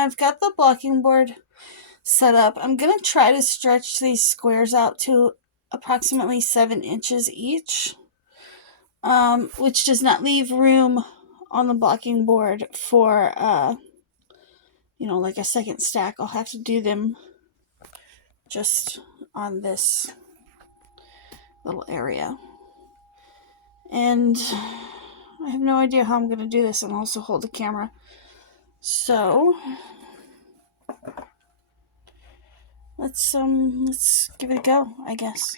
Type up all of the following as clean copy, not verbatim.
I've got the blocking board set up. I'm going to try to stretch these squares out to approximately 7 inches each, which does not leave room on the blocking board for, like a second stack. I'll have to do them just on this little area. And I have no idea how I'm going to do this and also hold the camera. So let's give it a go, I guess.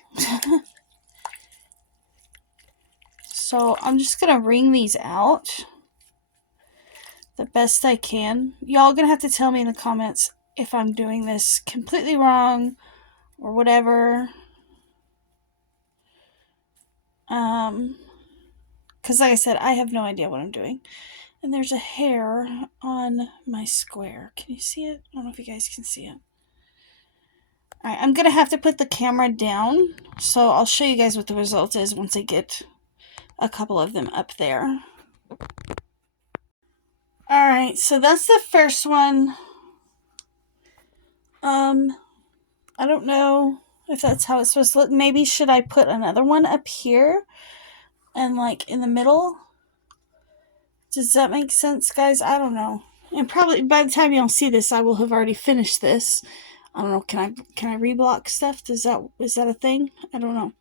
So I'm just going to wring these out the best I can. Y'all gonna have to tell me in the comments if I'm doing this completely wrong or whatever. Because like I said, I have no idea what I'm doing. And there's a hair on my square. Can you see it? I don't know if you guys can see it. Alright, I'm gonna have to put the camera down, so I'll show you guys what the result is once I get a couple of them up there. Alright, so that's the first one. I don't know if that's how it's supposed to look. Maybe should I put another one up here and like in the middle? Does that make sense, guys? I don't know. And probably by the time y'all see this, I will have already finished this. I don't know. Can I reblock stuff? Is that a thing? I don't know.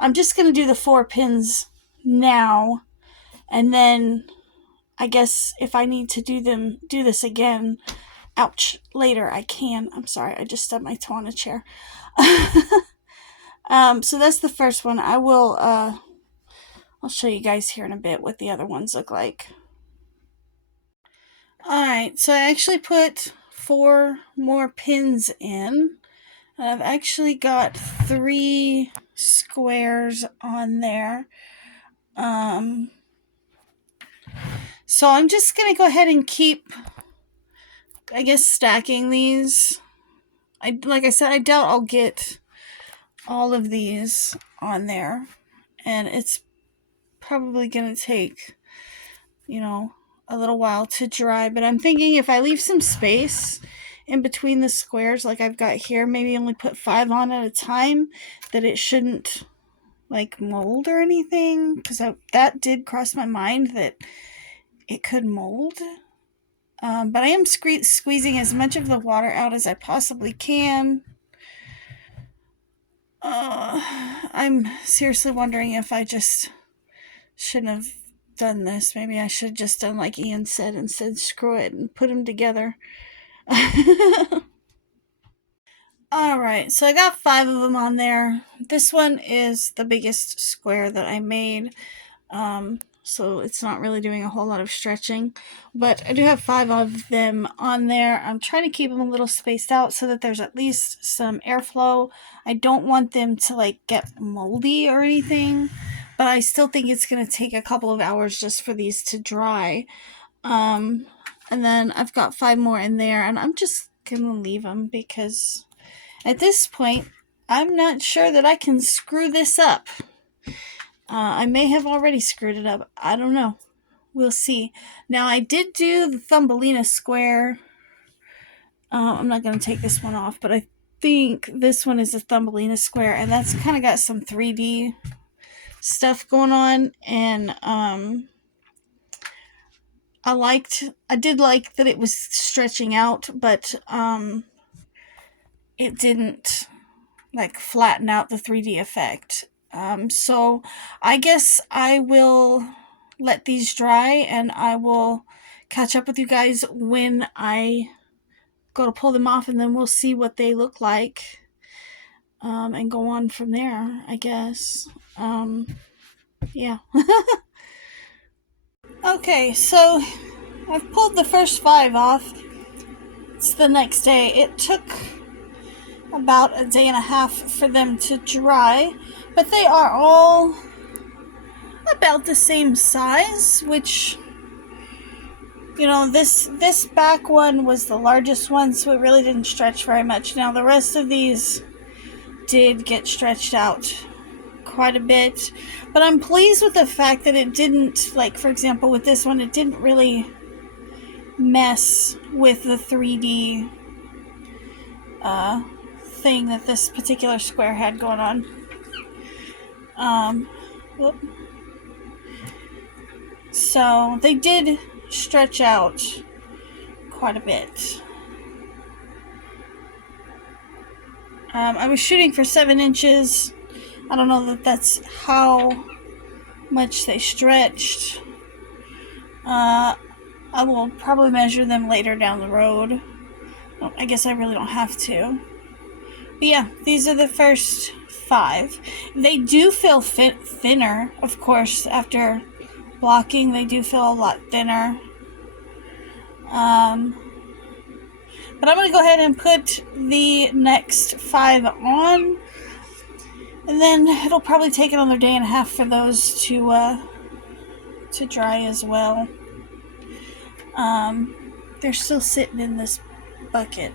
I'm just gonna do the 4 pins now, and then I guess if I need to do this again, later I can. I'm sorry, I just stubbed my toe on a chair. So that's the first one. I'll show you guys here in a bit what the other ones look like. Alright, so I actually put 4 more pins in. I've actually got 3 squares on there. So I'm just going to go ahead and keep, I guess, stacking these. Like I said, I doubt I'll get all of these on there. And it's probably going to take, a little while to dry. But I'm thinking if I leave some space in between the squares like I've got here, maybe only put 5 on at a time, that it shouldn't like mold or anything. Because that did cross my mind that it could mold. But I am squeezing as much of the water out as I possibly can. I'm seriously wondering if I just shouldn't have done this. Maybe I should have just done like Ian said and said screw it and put them together. Alright, so I got 5 of them on there. This one is the biggest square that I made. So it's not really doing a whole lot of stretching, but I do have 5 of them on there. I'm trying to keep them a little spaced out so that there's at least some airflow. I don't want them to like get moldy or anything, but I still think it's going to take a couple of hours just for these to dry. And then I've got 5 more in there, and I'm just going to leave them because at this point, I'm not sure that I can screw this up. I may have already screwed it up. I don't know. We'll see. Now, I did do the Thumbelina square. I'm not going to take this one off, but I think this one is a Thumbelina square, and that's kind of got some 3D stuff going on, and I did like that it was stretching out, but it didn't like flatten out the 3D effect. So I guess I will let these dry, and I will catch up with you guys when I go to pull them off, and then we'll see what they look like, and go on from there, I guess. Yeah. Okay, so I've pulled the first 5 off. It's the next day. It took about a day and a half for them to dry, but they are all about the same size, which, this back one was the largest one, so it really didn't stretch very much. Now the rest of these did get stretched out quite a bit, but I'm pleased with the fact that it didn't, like for example with this one, it didn't really mess with the 3D thing that this particular square had going on. So they did stretch out quite a bit. I was shooting for 7 inches. I don't know that that's how much they stretched. I will probably measure them later down the road. Well, I guess I really don't have to. But yeah, these are the first 5. They do feel thinner, of course, after blocking. They do feel a lot thinner. But I'm going to go ahead and put the next 5 on. And then it'll probably take another day and a half for those to dry as well. They're still sitting in this bucket,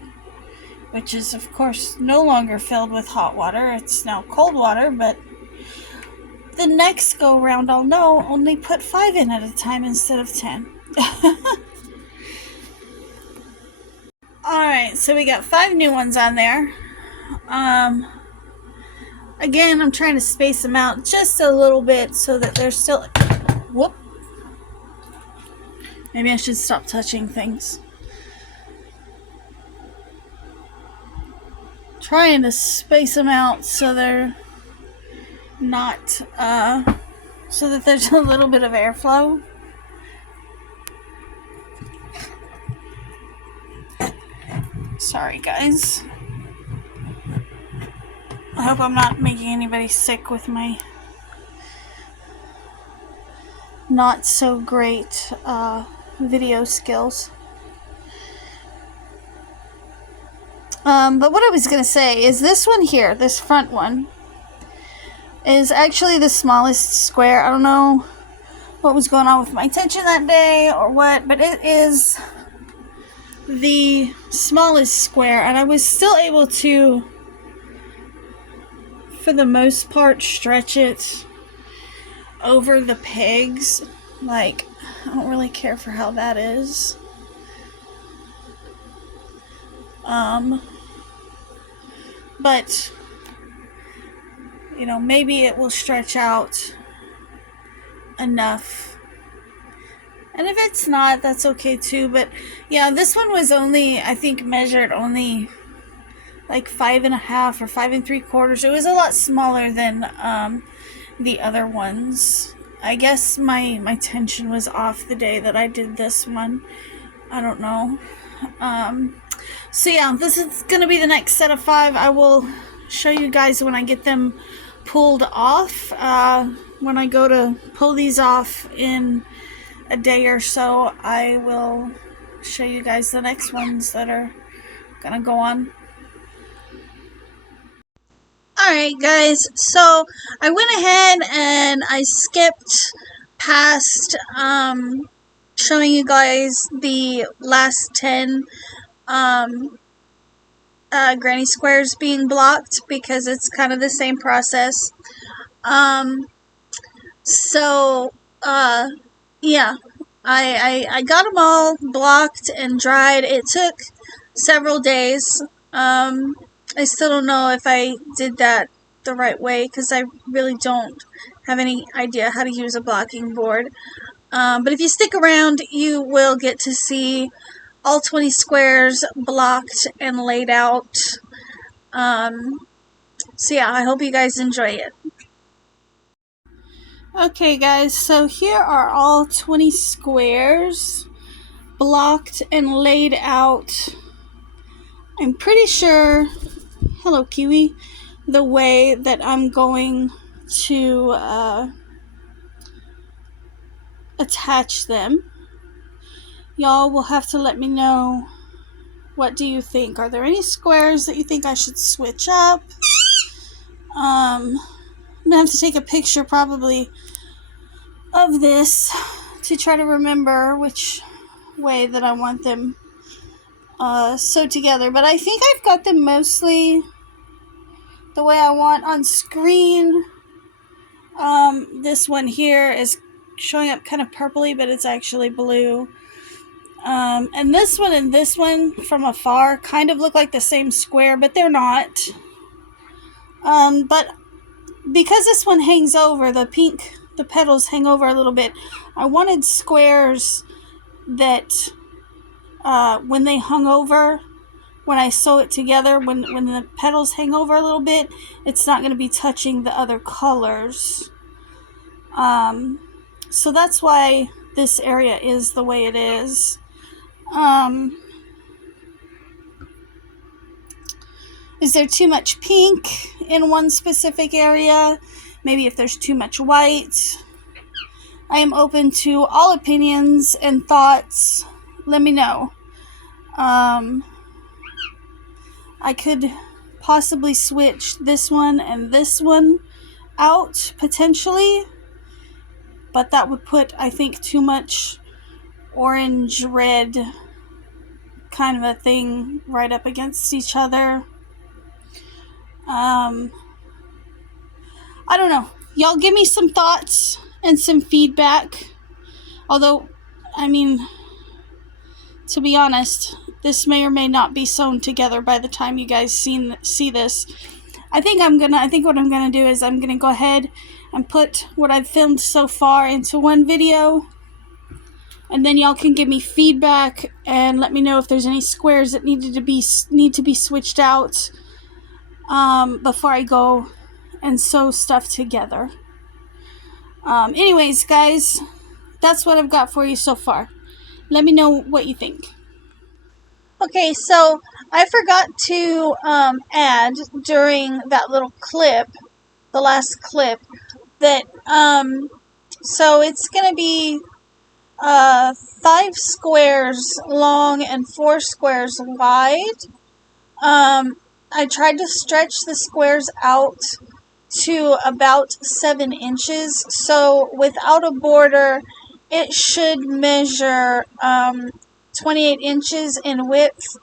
which is of course no longer filled with hot water. It's now cold water, but the next go round I'll know only put 5 in at a time instead of 10. Alright, so we got 5 new ones on there. Again, I'm trying to space them out just a little bit so that they're still... Whoop. Maybe I should stop touching things. Trying to space them out so they're not... so that there's a little bit of airflow. Sorry, guys. I hope I'm not making anybody sick with my not so great video skills. But what I was going to say is this one here, this front one, is actually the smallest square. I don't know what was going on with my tension that day or what, but it is the smallest square, and I was still able to, for the most part, stretch it over the pegs. Like, I don't really care for how that is. But, you know, maybe it will stretch out enough. And if it's not, that's okay too. But yeah, this one was only, I think, measured only like 5.5 or 5 3/4. It was a lot smaller than the other ones. I guess my tension was off the day that I did this one. I don't know. So yeah, this is going to be the next set of 5. I will show you guys when I get them pulled off. When I go to pull these off in a day or so, I will show you guys the next ones that are going to go on. Alright guys, so I went ahead and I skipped past showing you guys the last 10 granny squares being blocked because it's kind of the same process. Yeah, I got them all blocked and dried. It took several days. I still don't know if I did that the right way because I really don't have any idea how to use a blocking board. But if you stick around, you will get to see all 20 squares blocked and laid out. So yeah, I hope you guys enjoy it. Okay guys, so here are all 20 squares blocked and laid out. I'm pretty sure, hello Kiwi, the way that I'm going to attach them. Y'all will have to let me know, what do you think? Are there any squares that you think I should switch up? I'm gonna have to take a picture probably of this to try to remember which way that I want them sewed together, but I think I've got them mostly the way I want on screen. This one here is showing up kind of purpley, but it's actually blue. And this one from afar kind of look like the same square, but they're not. But because this one hangs over, the petals hang over a little bit, I wanted squares that when they hung over, when I sew it together, when the petals hang over a little bit, it's not going to be touching the other colors. So that's why this area is the way it is. Is there too much pink in one specific area? Maybe if there's too much white. I am open to all opinions and thoughts. Let me know. I could possibly switch this one and this one out potentially, but that would put, I think, too much orange red kind of a thing right up against each other. I don't know. Y'all give me some thoughts and some feedback. Although, I mean, to be honest, this may or may not be sewn together by the time you guys see this. I think what I'm gonna do is I'm gonna go ahead and put what I've filmed so far into one video, and then y'all can give me feedback and let me know if there's any squares that need to be switched out before I go and sew stuff together. Anyways, guys, that's what I've got for you so far. Let me know what you think. Okay, so I forgot to add during that little clip, the last clip, that so it's going to be 5 squares long and 4 squares wide. I tried to stretch the squares out to about 7 inches, so without a border it should measure 28 inches in width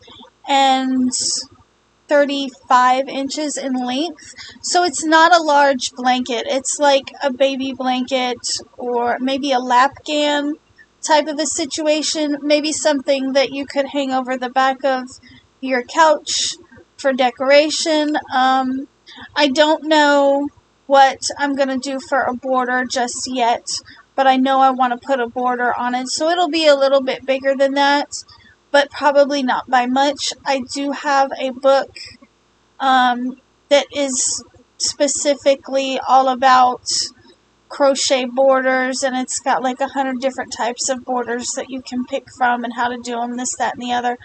and 35 inches in length. So it's not a large blanket. It's like a baby blanket or maybe a lapgan type of a situation. Maybe something that you could hang over the back of your couch for decoration. I don't know what I'm going to do for a border just yet, but I know I want to put a border on it, so it'll be a little bit bigger than that, but probably not by much. I do have a book that is specifically all about crochet borders, and it's got like 100 different types of borders that you can pick from and how to do them, this, that, and the other.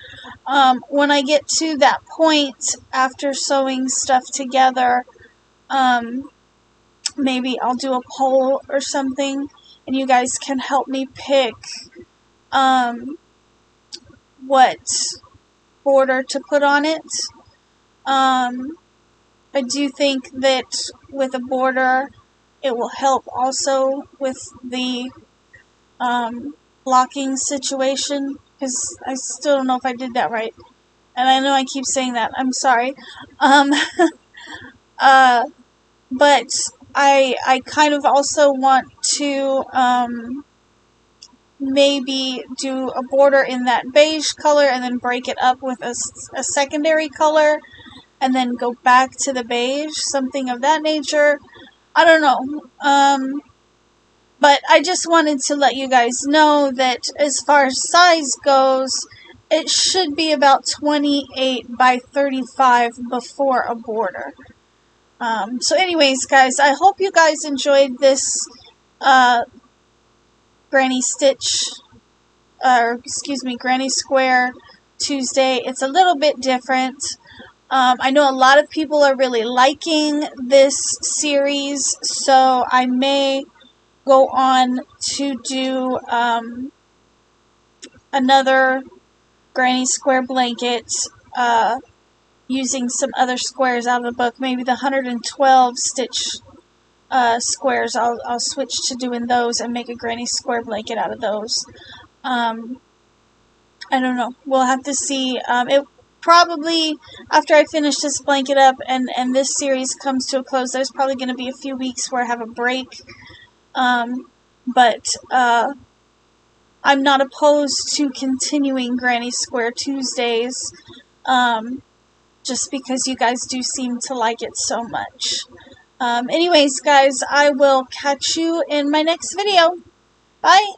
When I get to that point after sewing stuff together, maybe I'll do a poll or something, and you guys can help me pick what border to put on it. I do think that with a border, it will help also with the blocking situation, because I still don't know if I did that right. And I know I keep saying that. I'm sorry. But I kind of also want to maybe do a border in that beige color and then break it up with a secondary color and then go back to the beige, something of that nature. I don't know. But I just wanted to let you guys know that as far as size goes, it should be about 28 by 35 before a border. So anyways, guys, I hope you guys enjoyed this Granny Square Tuesday. It's a little bit different. I know a lot of people are really liking this series, so I may go on to do another Granny Square blanket using some other squares out of the book, maybe the 112 stitch squares. I'll switch to doing those and make a Granny Square blanket out of those. I don't know. We'll have to see. It probably, after I finish this blanket up and this series comes to a close, there's probably going to be a few weeks where I have a break But I'm not opposed to continuing Granny Square Tuesdays, just because you guys do seem to like it so much. Anyways, guys, I will catch you in my next video. Bye!